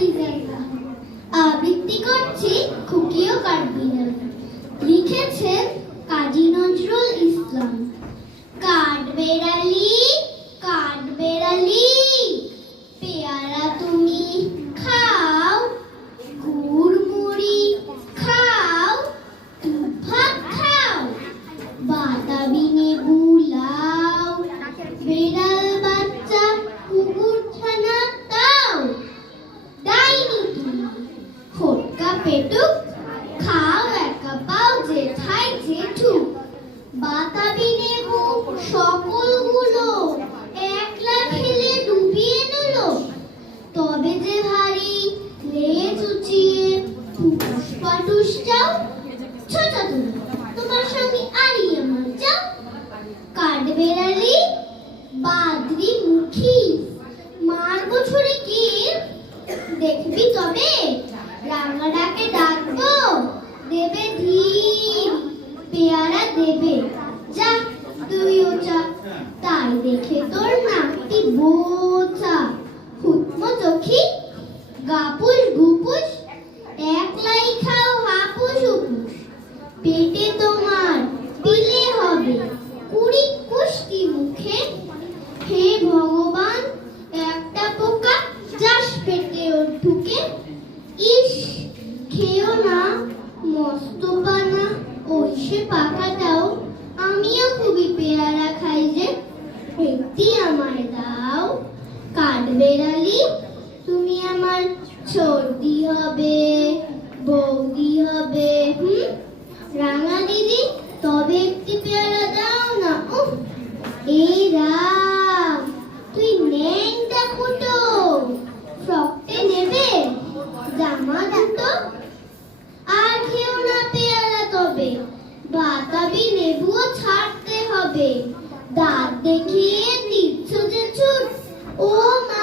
হাফিজাল্লাহ। আবৃত্তি করছি খুকিও কাটবি না। লিখেছেন কাজী নজরুল ইসলাম। কাঠবেড়ালি কাঠবেড়ালি পেয়ারা তুমি খাও, গুড় মুড়ি খাও, ভাত খাও, বাতাবি নেবু লাও, বেড়াল বাচ্চা কুকুর ছানা তাও। ডাইনি তুমি খোটকা পেটুক খাও একা পাও জেঠাই জেঠু। বাতাবি নেবু সকলগুলো একলা খেলে ডুবিয়ে নিল। তবে যে ভারী লেজ উঁচিয়ে ফুটুস পাটুস যাও। ছোটা তুমি তোমার সঙ্গে আরি আমার যাও। কাঠবেড়ালি বাদরি মুখী মারবো ছুরি কি দেখবি তবে। রাঙা ডাকে ডাকবো দেবে ধীর পেয়ারা দেবে। যা তুইও যা তাই দেখে তোর নাকটি বোঝা। হুকমো চোখি গাপুস গুপুস একলাই খাও হাপুস হুপুস। পেটে তোমার পিলে হবে কুড়ি কুষ্টি মুখে। হে ভগবান একটা পোকা যাস পেটে ওর ঢুকে। ইস খেও না মস্ত পানা ওই সে পাকাটাও। আমিও খুবই পেয়ারা খাই যে একটি আমায় দাও। কাঠবেড়ালি তুমি আমার সর্দি হবে বৌদি হবে। রাঙা দিদি তবে একটি পেয়ারা দাও না। এই রাম তুই ন্যাংটা ফুটো ফ্রকটে নেবে জামা দুটো। আর খেও না পেয়ারা তবে বাতাবি নেবুও ছাড়তে হবে। দাঁত দেখিয়ে দিচ্ছ যে ছুট ও মা